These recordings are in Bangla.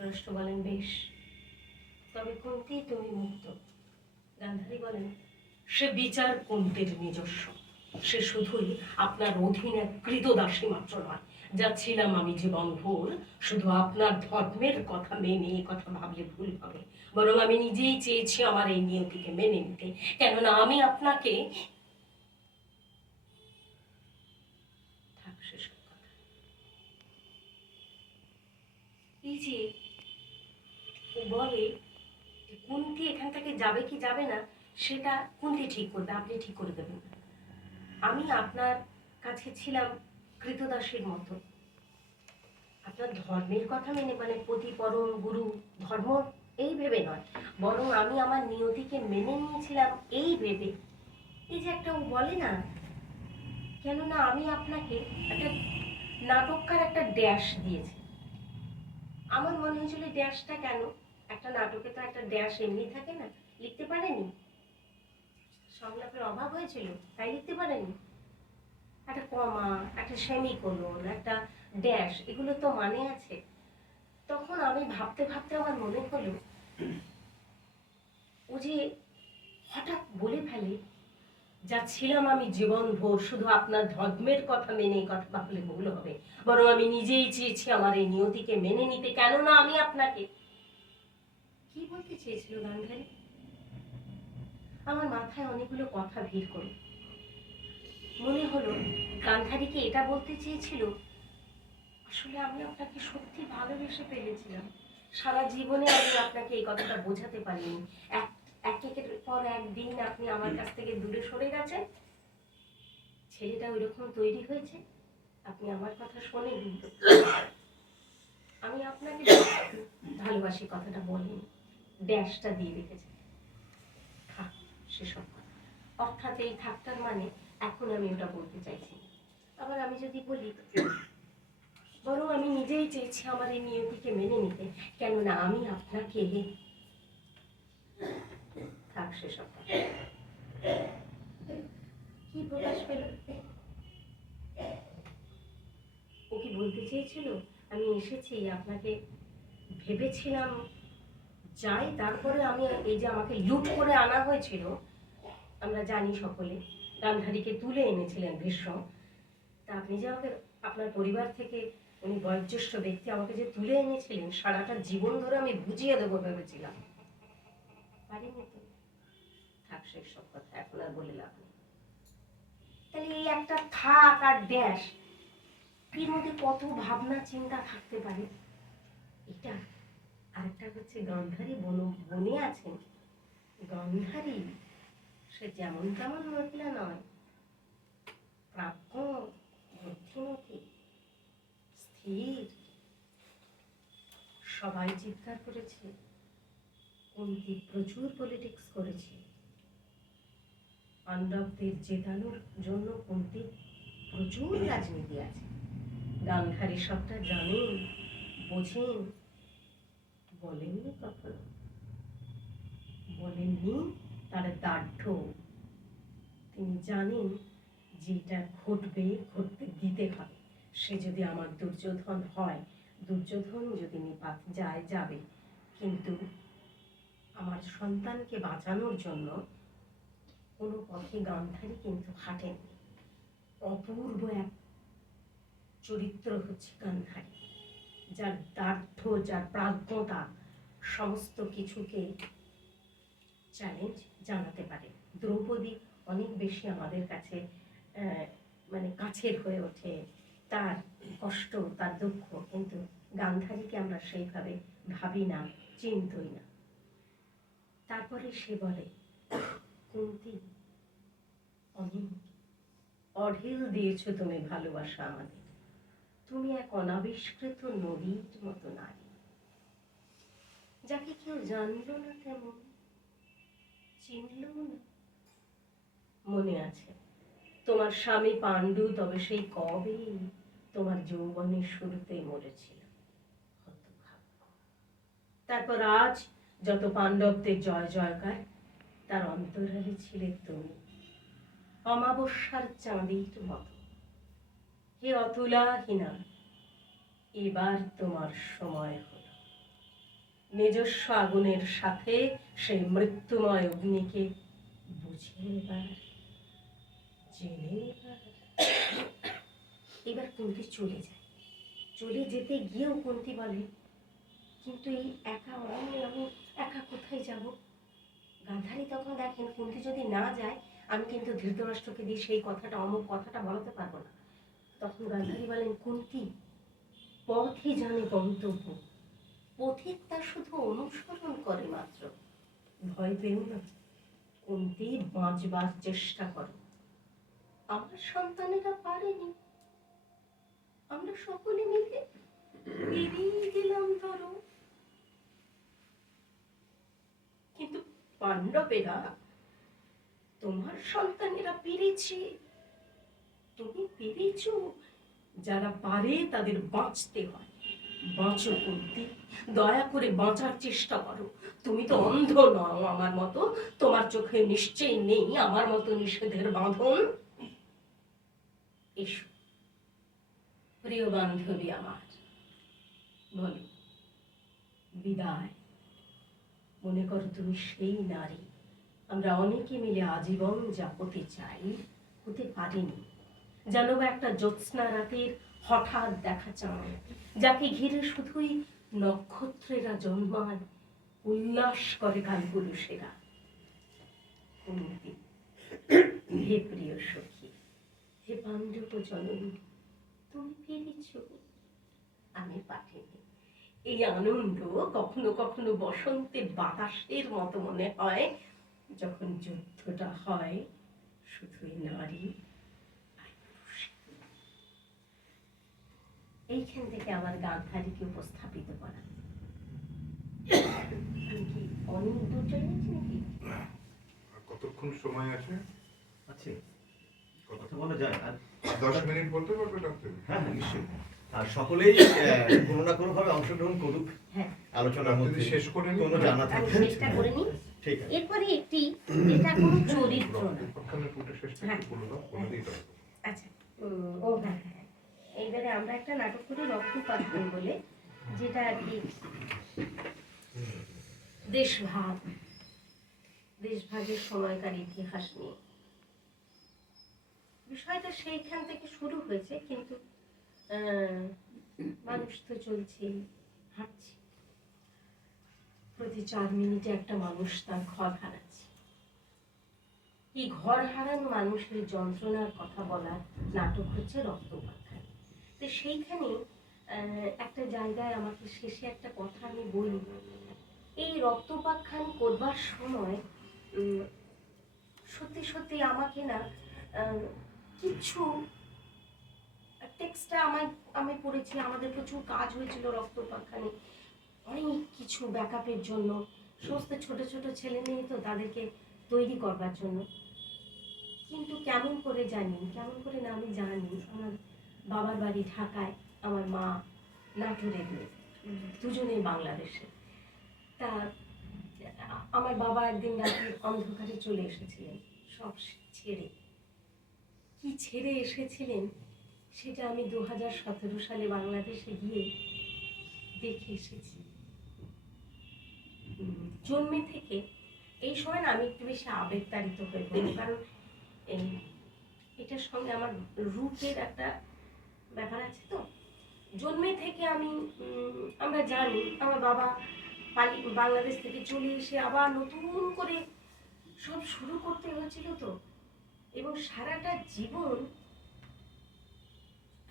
ধৃতরাষ্ট্র বলেন, বেশ, তবে কুন্তি তুমি মুক্ত। গান্ধারী বলেন, সে বিচার কুন্তির নিজস্ব, সে শুধুই আপনার অধীনে কৃতদাসী মাত্র নয়। যা ছিলাম আমি জীবনভর, শুধু আপনার ধর্মের কথা মেনে এ কথা ভাবলে ভুল হবে। বরং আমি নিজেই চেয়েছি আমার এই নিয়তিকে মেনে নিতে, কেননা আমি আপনাকে সেসব কথা এই যে ও বলে কুন্তি এখান থেকে যাবে কি যাবে না সেটা কুন্তি ঠিক করবে, আপনি ঠিক করে দেবেন। আমি আপনার কাছে ছিলাম কৃতদাসীর মতো, আপনার ধর্মের কথা মেনে, মানে পতি পরম গুরু ধর্ম এই ভেবে নয়, বরং আমি আমার নিয়তিকে মেনে নিয়েছিলাম এই ভেবে। এই যে একটা ও বলে না, কেননা আমি আপনাকে একটা নাটককার একটা ড্যাশ দিয়েছি। আমার মনে হয়েছিল ড্যাশটা কেন, একটা নাটকে তো একটা ড্যাশ এমনি থাকে না, লিখতে পারেনি, সংলাপের অভাব হয়েছিল তাই লিখতে পারেনি। একটা কমা, একটা সেমিকোলন, একটা ড্যাশ, এগুলো তো মানে আছে। তখন আমি ভাবতে ভাবতে আমার মনে হলো ও যে হঠাৎ বলে ফেলে, যা ছিলাম আমি জীবনভর, শুধু আপনার ধর্মের কথা মেনে এই কথা ভাবলে ভুল হবে, বরং আমি নিজেই চেয়েছি আমার এই নিয়তিকে মেনে নিতে, কেননা আমি আপনাকে। কি বলতে চেয়েছিল গান্ধারী? আমার মাথায় অনেকগুলো কথা ভিড় করে মনে হলো গান্ধারীকে এটা বলতে চেয়েছিল, আসলে আমি আপনাকে সত্যি ভালোবেসে ফেলেছিলাম, সারা জীবনে আমি আপনাকে এই কথাটা বোঝাতে পারিনি। একের পর একদিন আপনি আমার কাছ থেকে দূরে সরে গেছেন, ছেলেটা ওই রকম তৈরি হয়েছে, আপনি আমার কথা শোনেন, আমি আপনাকে ভালোবাসি কথাটা বলিনি, ড্যাশটা দিয়ে রেখেছে। থাক সেসব কথা, অর্থাৎ এই থাকটার মানে এখন আমি ওটা বলতে চাইছি। আবার আমি যদি বলি, বরং আমি নিজেই চেয়েছি আমার এই নিয়তিকে মেনে নিতে, কেননা আমি আপনাকে। থাক সেসব কথা, কি প্রকাশ পেল? ও কি বলতে চেয়েছিল আমি এসেছি আপনাকে ভেবেছিলাম যাই, তারপরে আমি এই যে আমাকে লুট করে আনা হয়েছিল, আমরা জানি সকলে গান্ধারীকে তুলে এনেছিলেন ভীষ্ম, তা আপনি যে আমাকে আপনার পরিবার থেকে, উনি বয়োজ্যেষ্ঠ ব্যক্তি, আমাকে যে তুলে এনেছিলেন, সারাটা জীবন ধরে আমি বুঝিয়ে দেবো ভেবেছিলাম, পারিনি তো। থাক সেসব কথা, এখন আর বলে লাভ নেই। তাহলে এই একটা থাক আর ড্যাশ, এর মধ্যে কত ভাবনা চিন্তা থাকতে পারে। এটা আরেকটা হচ্ছে গান্ধারী বনে আছেন। গান্ধারী সে যেমন তেমন মহিলা নয়, প্রাজ্ঞ, বুদ্ধিমতী, স্থির। সবাই চিৎকার করেছে, কুন্তী প্রচুর পলিটিক্স করেছে, পাণ্ডবদের জেতানোর জন্য কুন্তী প্রচুর রাজনীতি আছে। গান্ধারী সবটা জানেন, বোঝেন, বলেননি কখনো, বলেননি তার দার্ঢ্য। তিনি জানেন যেটা ঘটবে, ঘটতে দিতে হবে। সে যদি আমার দুর্যোধন হয়, দুর্যোধন যদি নিপাত যায় যাবে, কিন্তু আমার সন্তানকে বাঁচানোর জন্য কোনো পথে গান্ধারী কিন্তু হাঁটেননি। অপূর্ব এক চরিত্র হচ্ছে গান্ধারী, যার দার্ঢ্য, যার প্রাজ্ঞতা সমস্ত কিছুকে চ্যালেঞ্জ জানাতে পারে। দ্রৌপদী অনেক বেশি আমাদের কাছে মানে কাছের হয়ে ওঠে, তার কষ্ট, তার দুঃখ, কিন্তু গান্ধারীকে আমরা সেইভাবে ভাবি না, চিন্তই না। তারপরে সে বলে, কুন্তী, অনেক অঢেল দিয়েছ তুমি ভালোবাসা আমাদের, তুমি এক অনাবিষ্কৃত নদীর মতো নারী, যাকে কেউ জানলো না, তেমন চিনলও না। মনে আছে তোমার স্বামী পাণ্ডু তবে সেই কবে তোমার যৌবনের শুরুতে মরেছিল, তারপর আজ যত পাণ্ডবদের জয় জয়কার, তার অন্তরালে ছিলে তুমি, অমাবস্যার চাঁদের মতো। হে অতুলাহীনা, এবার তোমার সময় হলো। নিজস্ব আগুনের সাথে সেই মৃত্যুময় অগ্নিকে বুঝে এবার জেনে এবার কুন্তি চলে যায়। চলে যেতে গিয়েও কুন্তি বলে, কিন্তু এই একা অরণ্যে আমি একা কোথায় যাব? গান্ধারী তখন দেখেন কুন্তি যদি না যায় আমি কিন্তু ধৃতরাষ্ট্রকে দিয়ে সেই কথাটা অমুক কথাটা বলাতে পারবো না। তখন গান্ধারী বলেন, কুন্তি, পথই জানে গন্তব্য, পথিক তা শুধু অনুসরণ করে মাত্র। ভয় পেও না কুন্তি, বাঁচবার চেষ্টা করো। আমার সন্তানেরা পারেনি, আমরা সকলে মিলে বেরিয়ে গেলাম ধরো। কিন্তু পাণ্ডবেরা, তোমার সন্তানেরা পেরেছে, তুমি পেরেছ। যারা পারে তাদের বাঁচতে হয়। বাঁচো কুন্তি, দয়া করে বাঁচার চেষ্টা করো। তুমি তো অন্ধ নও আমার মতো, তোমার চোখে নিশ্চয়ই নেই আমার মতো নিষেধের বাঁধন। এসো প্রিয় বান্ধবী আমার, বলো বিদায়। মনে করো তুমি সেই নারী আমরা অনেকে মিলে আজীবন যা হতে চাই, হতে পারিনি। জানো বা একটা জ্যোৎস্না রাতের হঠাৎ দেখা চাঁদ, যাকে ঘিরে শুধুই নক্ষত্রেরা জন্মায়, উল্লাস করে কালপুরুষেরা। কুন্তি, হে প্রিয় সখী, হে পাণ্ডব জননী, তুমি পেরেছ, আমি পারিনি। এই আনন্দ কখনো কখনো বসন্তের বাতাসের মতো মনে হয় যখন যুদ্ধটা হয় শুধুই নারী আর পুরুষের। এইখান থেকে আমার গান্ধারীকে উপস্থাপিত করা। আমি কি অনেক দূর চলে গেছি নাকি? কতক্ষণ সময় আছে? আছে, কথা বলা যায়। আর 10 মিনিট বলতে পারবে ডাক্তার? হ্যাঁ হ্যাঁ, নিশ্চয়ই। আর সকলেই কোনো না কোনো ভাবে অংশগ্রহণ করুক আলোচনার মধ্যে, শেষ করে নিই, কোনো জানা আমি থাকে। চেষ্টা করে নিই। ঠিক আছে। এরপরে একটি, এটা কোনো চরিত্র না। ওখানে পুরো শেষটা একটু বলে দাও, বলে দিই তো। আচ্ছা, ও হ্যাঁ হ্যাঁ, এইবারে আমরা একটা নাটক করি রক্তপাতন বলে, যেটা আর কি দেশভাগ, দেশভাগের সময়কার ইতিহাস নিয়ে। বিষয়টা সেইখান থেকে শুরু হয়েছে, কিন্তু মানুষ তো চলছে, হাঁটছে, প্রতি 4 মিনিটে একটা মানুষ তার ঘর হারাচ্ছে। এই ঘর হারানো মানুষের যন্ত্রণার কথা বলার নাটক হচ্ছে রক্তপাতখানি। তো সেইখানে একটা জায়গায় আমাকে শেষে একটা কথা আমি বলি, এই রক্তপাতখানি করবার সময় সত্যি সত্যি আমাকে না কিছু টেক্সটটা আমি পড়েছি, আমাদের প্রচুর কাজ হয়েছিল রক্তপাতখানি, অনেক কিছু ব্যাকআপের জন্য, সমস্ত ছোট ছোট ছেলে মেয়ে তো তাদেরকে তৈরি করবার জন্য। কিন্তু কেমন করে জানি, কেমন করে না আমি জানি, আমার বাবার বাড়ি ঢাকায়, আমার মা নাটোরে, দুজনে বাংলাদেশে। তা আমার বাবা একদিন রাতে অন্ধকারে চলে এসেছিলেন, সব ছেড়ে। কি ছেড়ে এসেছিলেন সেটা আমি 2017 সালে বাংলাদেশে গিয়ে দেখে এসেছি। জন্মে থেকে এই সময় না আমি একটু বেশি আবেগতাড়িত হয়ে পড়ি, কারণ এটার সঙ্গে আমার রূপের একটা ব্যাপার আছে। তো জন্মে থেকে আমরা জানি আমার বাবা বাংলাদেশ থেকে চলে এসে আবার নতুন করে সব শুরু করতে হয়েছিল। তো এবং সারাটা জীবন,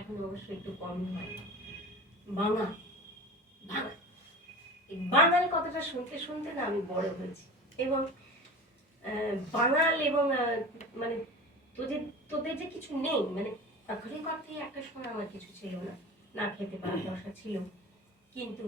এখন অবশ্য একটু কমই হয়, বাঙাল বাঙাল, এই বাঙাল কথাটা শুনতে শুনতে না আমি বড় হয়েছি। এবং বাঙাল এবং মানে তোদের যে কিছু নেই, মানে আক্ষরিক অর্থে একটা সময় আমার কিছু ছিল না, না খেতে পারা বসা ছিল, কিন্তু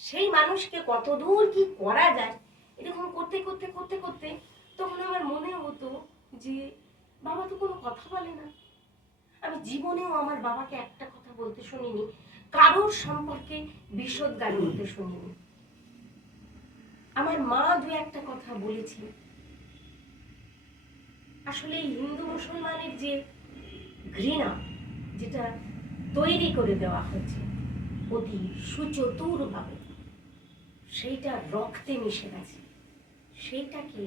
সেই মানুষকে কত দূর কি করা যায় এরকম করতে করতে করতে করতে তখন আমার মনে হতো যে বাবা তো কোনো কথা বলে না। আমি জীবনেও আমার বাবাকে একটা কথা বলতে শুনিনি, কারোর সম্পর্কে বিশদ গান করতে শুনিনি। আমার মা দু একটা কথা বলেছি। আসলে হিন্দু মুসলমানের যে ঘৃণা, যেটা তৈরি করে দেওয়া হচ্ছে অতি সুচতুর ভাবে, সেইটা রক্তে মিশে গেছে। সেইটাকে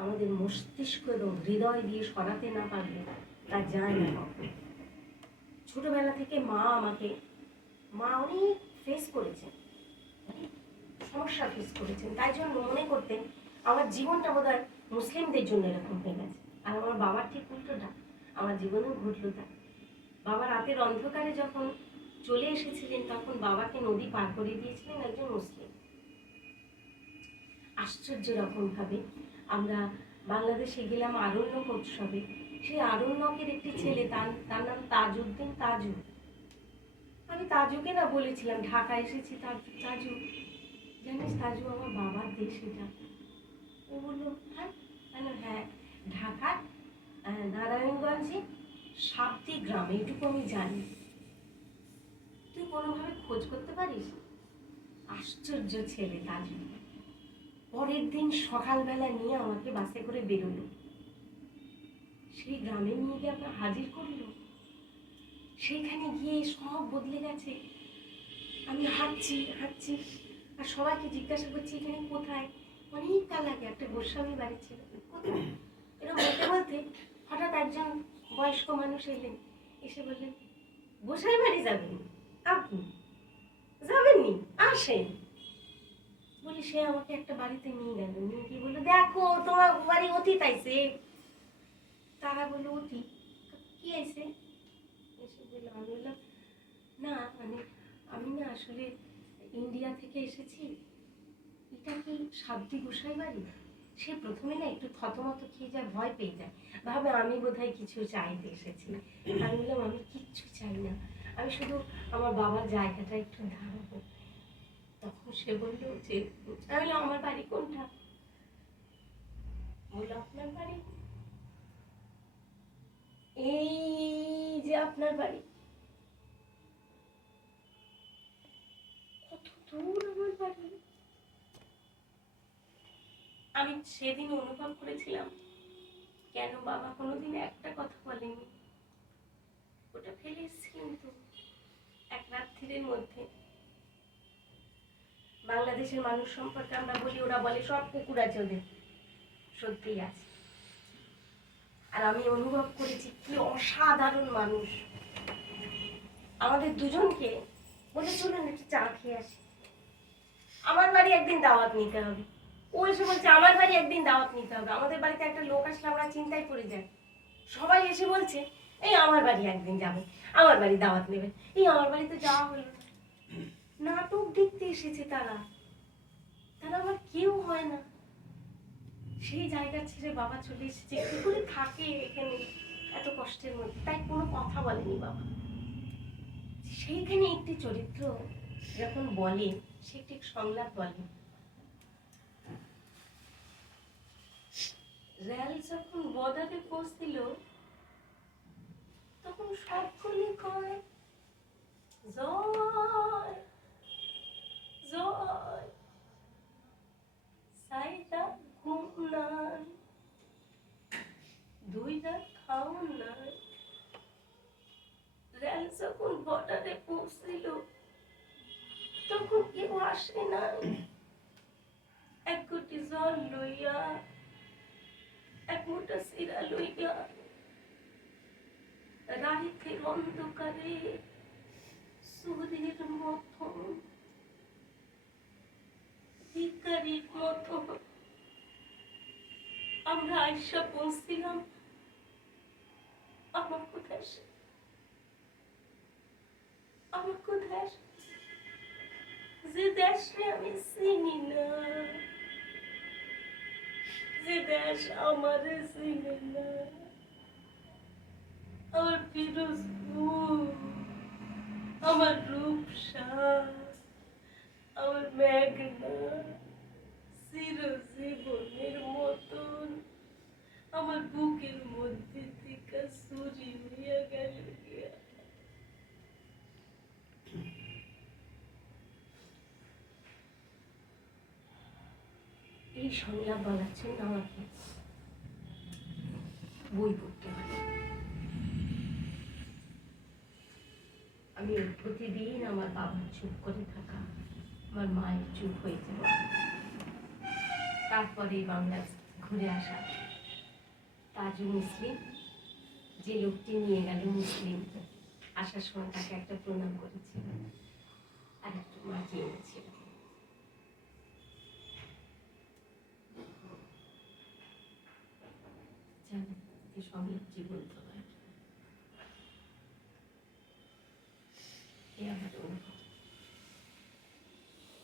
আমাদের মস্তিষ্ক এবং হৃদয় দিয়ে সরাতে না পারলে তা যায় না কখনো। ছোটবেলা থেকে মা অনেক ফেস করেছেন, অনেক সমস্যা ফেস করেছেন, তাই জন্য মনে করতেন আমার জীবনটা বোধহয় মুসলিমদের জন্য এরকম হয়ে গেছে। আর আমার বাবার ঠিক উল্টোটা, আমার জীবনেও ঘটলো তা। বাবা রাতের অন্ধকারে যখন চলে এসেছিলেন তখন বাবাকে নদী পার করে দিয়েছিলেন একজন মুসলিম। আশ্চর্য রকম ভাবে আমরা বাংলাদেশে গেলাম আরণ্যক উৎসবে। সেই আরণ্যকের একটি ছেলে, তার নাম তাজউদ্দিন তাজু। আমি তাজুকে না বলেছিলাম ঢাকা এসেছি, তাজু জানিস তাজু আমার বাবার দেশ এটা। ও বললো হ্যাঁ, হ্যাঁ ঢাকার নারায়ণগঞ্জে সাবদি গ্রাম, এইটুকু আমি জানি। তুই কোনোভাবে খোঁজ করতে পারিস? আশ্চর্য ছেলে তাজু। পরের দিন সকালবেলা নিয়ে আমাকে বাসে করে বেরোলো, সেই গ্রামে নিয়ে গিয়ে আমরা হাজির করলো। সেইখানে গিয়ে সব বদলে গেছে। আমি হাঁটছি আর সবাইকে জিজ্ঞাসা করছি এখানে কোথায়। অনেক কাল আগে একটা গোস্বামী বাড়ি ছিল, কোথায় এরকম বলতে বলতে হঠাৎ একজন বয়স্ক মানুষ এলেন, এসে বললেন গোসাই বাড়ি যাবেন আপনি? যাবেননি, আসেন। বলি সে আমাকে একটা বাড়িতে নিয়ে গেল, নিয়ে গিয়ে বললো দেখো তোমার বাড়ি অতীত আইছে। তারা বললো অতীত কি আইছে? এসে বললো, আমি বললাম না মানে আমি না আসলে ইন্ডিয়া থেকে এসেছি, এটা কি সাবদি গোসাই বাড়ি? সে প্রথমে না একটু থতমত খেয়ে যায়, ভয় পেয়ে যায়, ভাবে আমি বোধহয় কিছু চাইতে এসেছি। আমি বললাম আমি কিচ্ছু চাই না, আমি শুধু আমার বাবার জায়গাটা একটু দাঁড়াবো। তখন সে বললো যে, আমি বললাম আমার বাড়ি কোনটা? বললো আপনার বাড়ি এই যে আপনার বাড়ি। কত দূর আমার বাড়ি। আমি সেদিন অনুভব করেছিলাম কেন বাবা কোনোদিন একটা কথা বলেনি। ওটা ফেলে এসেছিলেন তো এক রাত্রির মধ্যে। বাংলাদেশের মানুষ সম্পর্কে আমরা বলি, ওরা বলে সব কুকুর আছে ওদের, সত্যিই আছে। আর আমি অনুভব করেছি কি অসাধারণ মানুষ। আমাদের দুজনকে বলে চলুন একটু চা খেয়ে আসি, আমার বাড়ি একদিন দাওয়াত নিতে হবে। ও এসে বলছে আমার বাড়ি একদিন দাওয়াত নিতে হবে। আমাদের বাড়িতে একটা লোক আসলে আমরা চিন্তায় পড়ে যাই। সবাই এসে বলছে এই আমার বাড়ি একদিন যাবে, আমার বাড়ি দাওয়াত নেবে। এই আমার বাড়িতে যাওয়া হলো না। নাটক দেখতে এসেছে তারা আমার কেউ হয় না। সেই জায়গা ছেড়ে বাবা চলে এসেছে, কি করে থাকে এখানে এত কষ্টের মধ্যে, তাই কোনো কথা বলেনি বাবা। সেইখানে একটি চরিত্র যখন বলে, সে একটি সংলাপ বলে, রেল যখন বর্ডারে পৌঁছছিল তখন সকলে কয় জয় জয়, সাইডা ঘুম নাই, দুইটা খাওন নাই। রেল যখন বর্ডারে পৌঁছছিল তখন কেউ আসে নাই, এক কোটি জল লইয়া, এক মুঠা সিরা লইয়া, রাইতের অন্ধকারে সূর্যের মতো ভিখারির মতো আমরা আইসা পৌঁছছিলাম। আমার কোথায় যে দেশে আমি চিনি না, যে দেশ আমারে চিনে না, আমার পিরোজপুর, আমার রূপসা, আমার মেঘনা চিরজীবনের মতন আমার বুকের মধ্যে থেকে চুরি হইয়া গেল। এই সংলাপ বলার জন্য আমাকে বই পড়তে হয়। আমি প্রতিদিন আমার বাবার চুপ করে থাকা, আমার মায়ের চুপ হয়ে যাওয়া, তারপরে বাংলা ঘুরে আসা। তাজু মুসলিম, যে লোকটি নিয়ে গেল মুসলিম, আসার সময় তাকে একটা প্রণাম করেছিল আর একটু মাটি এনেছিল। জানেন কি সঙ্গীত জীবন তো হয়। এই আমার অনুভব।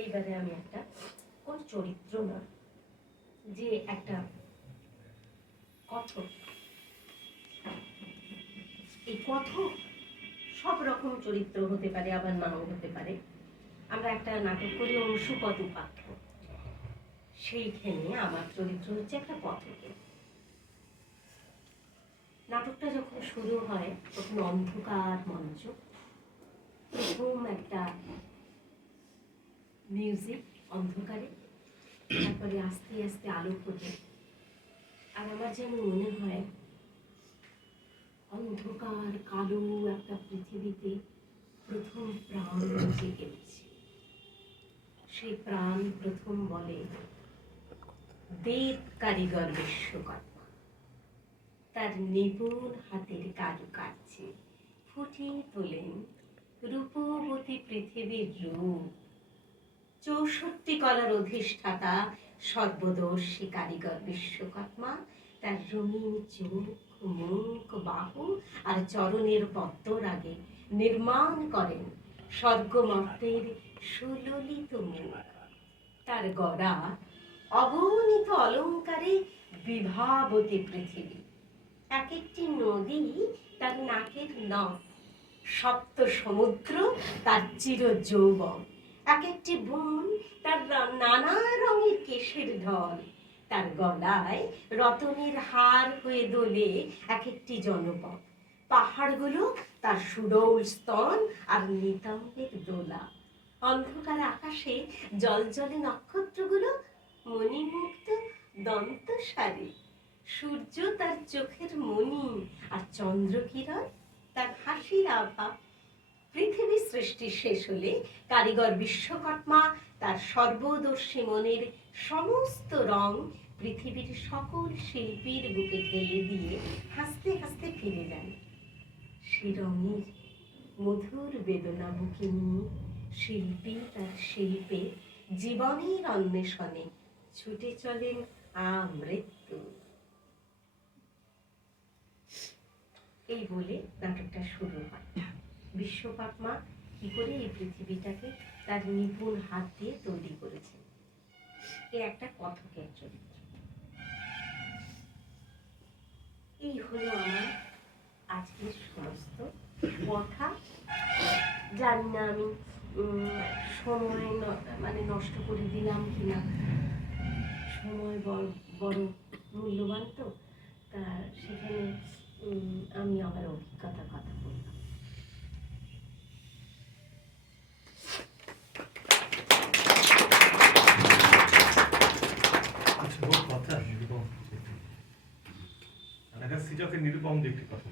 এইবারে আমি একটা কোন চরিত্র না, যে একটা কথক, এই কথক সব রকম চরিত্র হতে পারে, আবার নাও হতে পারে। আমরা একটা নাটক করি অংশুপদ উপাখ্য, সেইখানে আমার চরিত্র হচ্ছে একটা কথকের। নাটকটা যখন শুরু হয় তখন অন্ধকার মঞ্চ, প্রথম একটা মিউজিক অন্ধকারে, তারপরে আস্তে আস্তে আলো ফোটে। আর আমার যেন মনে হয় অন্ধকার কালো একটা পৃথিবীতে প্রথম প্রাণ জেগে উঠছে। সেই প্রাণ প্রথম বলে, দেব কারিগর বিশ্বকর্মা তার নিপুণ হাতের কারুকার্যে ফুটিয়ে তোলেন রূপবতী পৃথিবীর রূপ। 64 কলার অধিষ্ঠাতা সর্বদর্শী কারিগর বিশ্বকর্মা তার রঙিন চোখ, মুখ, বাহু আর চরণের পদ্মরাগে নির্মাণ করেন স্বর্গমর্তের সুললিত মুখ। তার গড়া অগণিত অলঙ্কারে বিভাবতী পৃথিবী। এক একটি নদী তার নাকের নখ, সপ্ত সমুদ্র তার চির যৌবন, এক একটি বন তার নানা রঙের কেশের ঢল। তার গলায় রতনের হার হয়ে দোলে এক একটি জনপদ। পাহাড়গুলো তার সুডৌল স্তন আর নিতম্বের দোলা। অন্ধকার আকাশে জলজলে নক্ষত্রগুলো মণিমুক্ত দন্তসারি। সূর্য তার চোখের মণি আর চন্দ্রকিরণ তার হাসির আভা। পৃথিবী সৃষ্টি শেষ হলে কারিগর বিশ্বকর্মা তার সর্বদর্শী মনের সমস্ত রং পৃথিবীর সকল শিল্পীর বুকে ঢেলে দিয়ে হাসতে হাসতে ফিরে যান। সে রঙের মধুর বেদনা বুকে নিয়ে শিল্পী তার শিল্পে জীবনের অন্বেষণে ছুটে চলেন আমৃত্যু। এই বলে নাটকটা শুরু হয়। বিশ্বকর্মা কি করে এই পৃথিবীটাকে তার নিপুণ হাত দিয়ে তৈরি করেছেন, এ একটা কথকের চরিত্র। এই হলো আমার আজকের সমস্ত কথা। জানি না আমি সময় মানে নষ্ট করে দিলাম কিনা, সময় বড় মূল্যবান, তো তা সেখানে আমি আমার অভিজ্ঞতার কথা বললাম। কথা নিরুপম, নিরুপম যে একটি কথা।